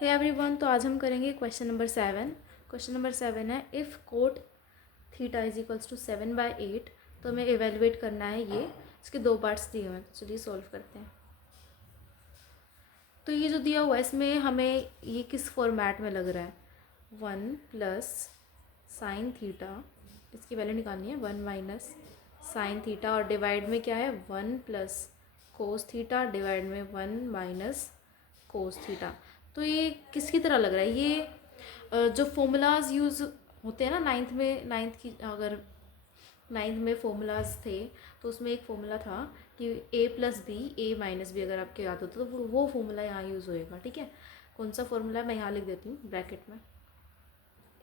Hey everyone, तो आज हम करेंगे क्वेश्चन नंबर 7। क्वेश्चन नंबर 7 है if cot theta is equals to 7/8। तो हमें एवेलुएट करना है ये। इसके दो पार्ट्स दिए हुए हैं, तो चलिए सॉल्व करते हैं। तो ये जो दिया हुआ है इसमें हमें ये किस फॉर्मेट में लग रहा है, 1 प्लस साइन थीटा, इसकी वैल्यू निकालनी है 1 माइनस साइन थीटा, और डिवाइड में क्या है 1 प्लस कोस थीटा, डिवाइड में 1 माइनस कोस थीटा। तो ये किसकी तरह लग रहा है, ये जो फॉर्मूलाज यूज़ होते हैं ना नाइन्थ में फॉर्मूलाज थे, तो उसमें एक फॉर्मूला था कि a plus B A minus B, अगर आपको याद हो तो वो फॉर्मूला यहाँ यूज़ होएगा। ठीक है, कौन सा फॉर्मूला है मैं यहाँ लिख देती हूँ ब्रैकेट में।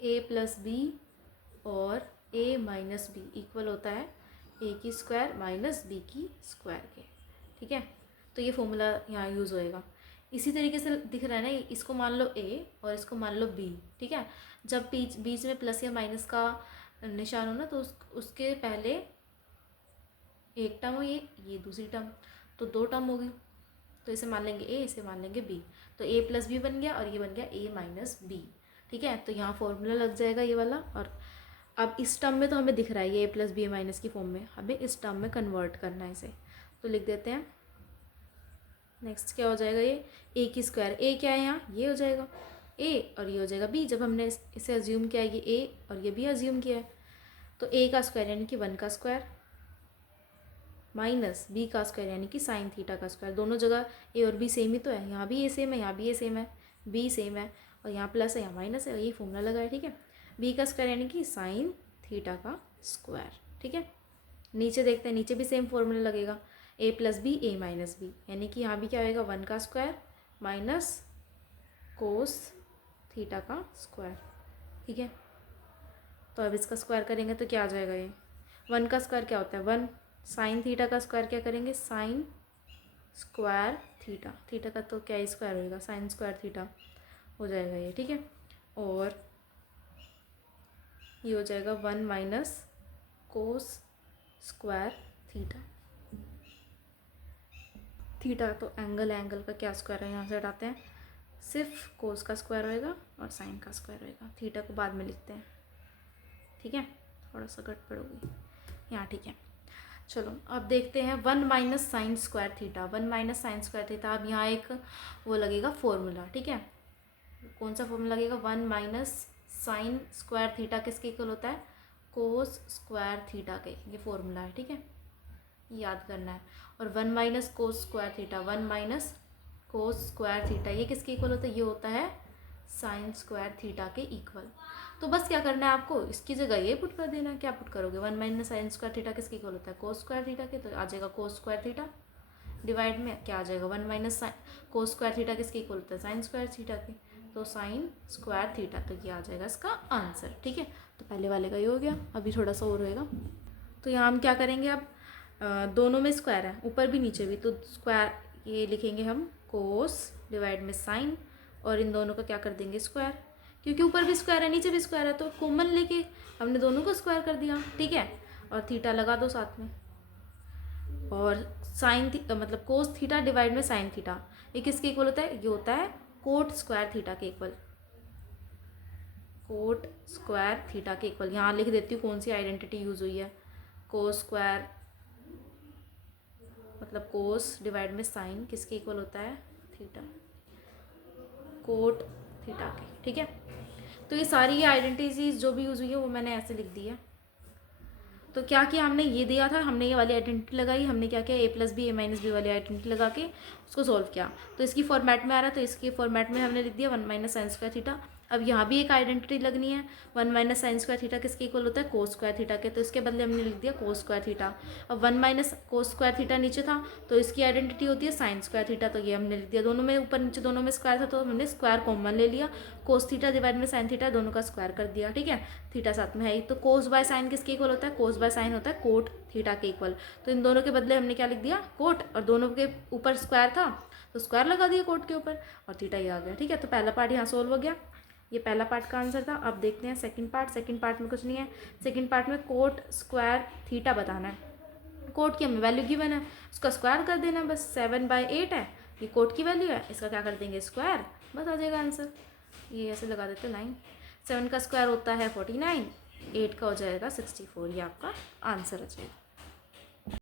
a प्लस बी और a माइनस बी इक्वल होता है a की स्क्वायर माइनस b की स्क्वायर के। ठीक है, तो ये फॉर्मूला यहाँ यूज़ होएगा। इसी तरीके से दिख रहा है ना, इसको मान लो a और इसको मान लो b। ठीक है, जब बीच में प्लस या माइनस का निशान हो ना, तो उसके पहले एक टर्म हो ये दूसरी टर्म, तो दो टर्म होगी। तो इसे मान लेंगे a, इसे मान लेंगे b, तो a प्लस बी बन गया और ये बन गया a माइनस बी। ठीक है, तो यहाँ फॉर्मूला लग जाएगा ये वाला। और अब इस टर्म में तो हमें दिख रहा है ये a plus B A minus की फॉर्म में, हमें इस टर्म में कन्वर्ट करना है इसे, तो लिख देते हैं। नेक्स्ट क्या हो जाएगा, ये a की स्क्वायर, a क्या है यहाँ, ये हो जाएगा a और ये हो जाएगा b। जब हमने इसे अज्यूम किया है ये a और ये b अज्यूम किया है, तो a का स्क्वायर यानी कि 1 का स्क्वायर माइनस b का स्क्वायर यानी कि साइन थीटा का स्क्वायर। दोनों जगह a और b सेम ही तो है, यहाँ भी a सेम है, यहाँ भी a सेम है, b सेम है, और यहाँ प्लस है यहाँ माइनस है, और ये फॉर्मूला लगा है। ठीक है, b का स्क्वायर यानी कि साइन थीटा का स्क्वायर। ठीक है, नीचे देखते हैं, नीचे भी सेम फॉर्मूला लगेगा, a plus B A minus B, यानी कि यहाँ भी क्या होएगा 1 का स्क्वायर माइनस कोस थीटा का स्क्वायर। ठीक है, तो अब इसका स्क्वायर करेंगे तो क्या आ जाएगा, ये 1 का स्क्वायर क्या होता है 1, साइन थीटा का स्क्वायर क्या करेंगे साइन स्क्वायर थीटा, थीटा का तो क्या स्क्वायर होएगा साइन स्क्वायर थीटा हो जाएगा ये। ठीक है, और ये हो जाएगा 1 minus cos square theta. Theta तो एंगल है, एंगल का क्या स्क्वायर है यहाँ से हटाते हैं, सिर्फ कोस का स्क्वायर होएगा और साइन का स्क्वायर होएगा। थीटा को बाद में लिखते हैं। ठीक है, थोड़ा सा गड़बड़ होगी यहाँ। ठीक है, चलो अब देखते हैं 1 minus sine square theta, 1 minus sine square theta. अब यहाँ एक वो लगेगा फॉर्मूला। ठीक है, कौन सा फॉर्मूला लगेगा, 1 माइनस साइन स्क्वायर थीटा किसके इक्वल होता है कोस स्क्वायर थीटा के, ये फॉर्मूला है। ठीक है, याद करना है। और 1 minus cos square theta, 1 minus cos square theta ये किसके इक्वल होता है, ये होता है साइन स्क्वायर थीटा के इक्वल। तो बस क्या करना है आपको, इसकी जगह ये पुट कर देना है। क्या पुट करोगे, 1 माइनस साइन स्क्वायर थीटा किसके इक्वल होता है कोस स्क्वायर थीटा के, तो आ जाएगा कोस स्क्वायर थीटा, डिवाइड में क्या आ जाएगा 1 माइनस कोस स्क्वायर थीटा किसके इक्वल होता है साइन स्क्वायर थीटा के, तो साइन स्क्वायर थीटा, तो ये आ जाएगा इसका आंसर। ठीक है, तो पहले वाले का ये हो गया, अभी थोड़ा सा और होएगा। तो यहाँ हम क्या करेंगे, अब दोनों में स्क्वायर है ऊपर भी नीचे भी, तो स्क्वायर ये लिखेंगे हम कोस डिवाइड में साइन, और इन दोनों का क्या कर देंगे स्क्वायर, क्योंकि ऊपर भी स्क्वायर है नीचे भी स्क्वायर है, तो कॉमन लेके हमने दोनों को स्क्वायर कर दिया। ठीक है, और थीटा लगा दो साथ में, और साइन मतलब कोस थीटा डिवाइड में साइन थीटा, ये किसके इक्वल होता है, ये होता है कोट स्क्वायर थीटा के इक्वल, कोट स्क्वायर थीटा के इक्वल। यहाँ लिख देती हूँ कौन सी आइडेंटिटी यूज हुई है, कोस स्क्वायर मतलब कोस डिवाइड में साइन किसके इक्वल होता है थीटा, कोट थीटा के। ठीक है, तो ये सारी आइडेंटिटीज जो भी यूज हुई है वो मैंने ऐसे लिख दी है। तो क्या किया हमने, ये दिया था, हमने ये वाली आइडेंटिटी लगाई, हमने क्या किया a plus B A minus B वाली आइडेंटिटी लगा के उसको सॉल्व किया, तो इसकी फॉर्मेट में आ रहा है, तो इसके फॉर्मेट में हमने लिख दिया 1 माइनस साइन स्क्वायर थीटा। अब यहाँ भी एक आइडेंटिटी लगनी है, 1 माइनस साइन स्क्वायर थीटा किसके इक्वल होता है कोस स्क्वायर थीटा के, तो इसके बदले हमने लिख दिया कोस स्क्वायर थीटा। अब 1 माइनस कोस स्क्वायर थीटा नीचे था, तो इसकी आइडेंटिटी होती है साइन स्क्वायर थीटा, तो ये हमने लिख दिया। दोनों में ऊपर नीचे दोनों में स्क्वायर था, तो हमने स्क्वायर कॉमन ले लिया, कोस थीटा डिवाइड में साइन थीटा दोनों का स्क्वायर कर दिया। ठीक है, थीटा साथ में है, तो कोस बाय साइन किसके इक्वल होता है, कोस बाय साइन होता है कोट थीटा के इक्वल। तो इन दोनों के बदले हमने क्या लिख दिया कोट, और दोनों के ऊपर स्क्वायर था तो स्क्वायर लगा दिया कोट के ऊपर, और थीटा ये आ गया। ठीक है, तो पहला पार्ट यहाँ सोल्व हो गया, ये पहला पार्ट का आंसर था। अब देखते हैं सेकंड पार्ट। सेकंड पार्ट में कुछ नहीं है, सेकंड पार्ट में कोट स्क्वायर थीटा बताना है। कोट की हमें वैल्यू गिवन है, उसका स्क्वायर कर देना है बस, 7/8 है, ये कोट की वैल्यू है, इसका क्या कर देंगे स्क्वायर बस आ जाएगा आंसर। ये ऐसे लगा देते लाइन। 7 का स्क्वायर होता है 49, 8 का हो जाएगा 64, ये आपका आंसर आ जाएगा।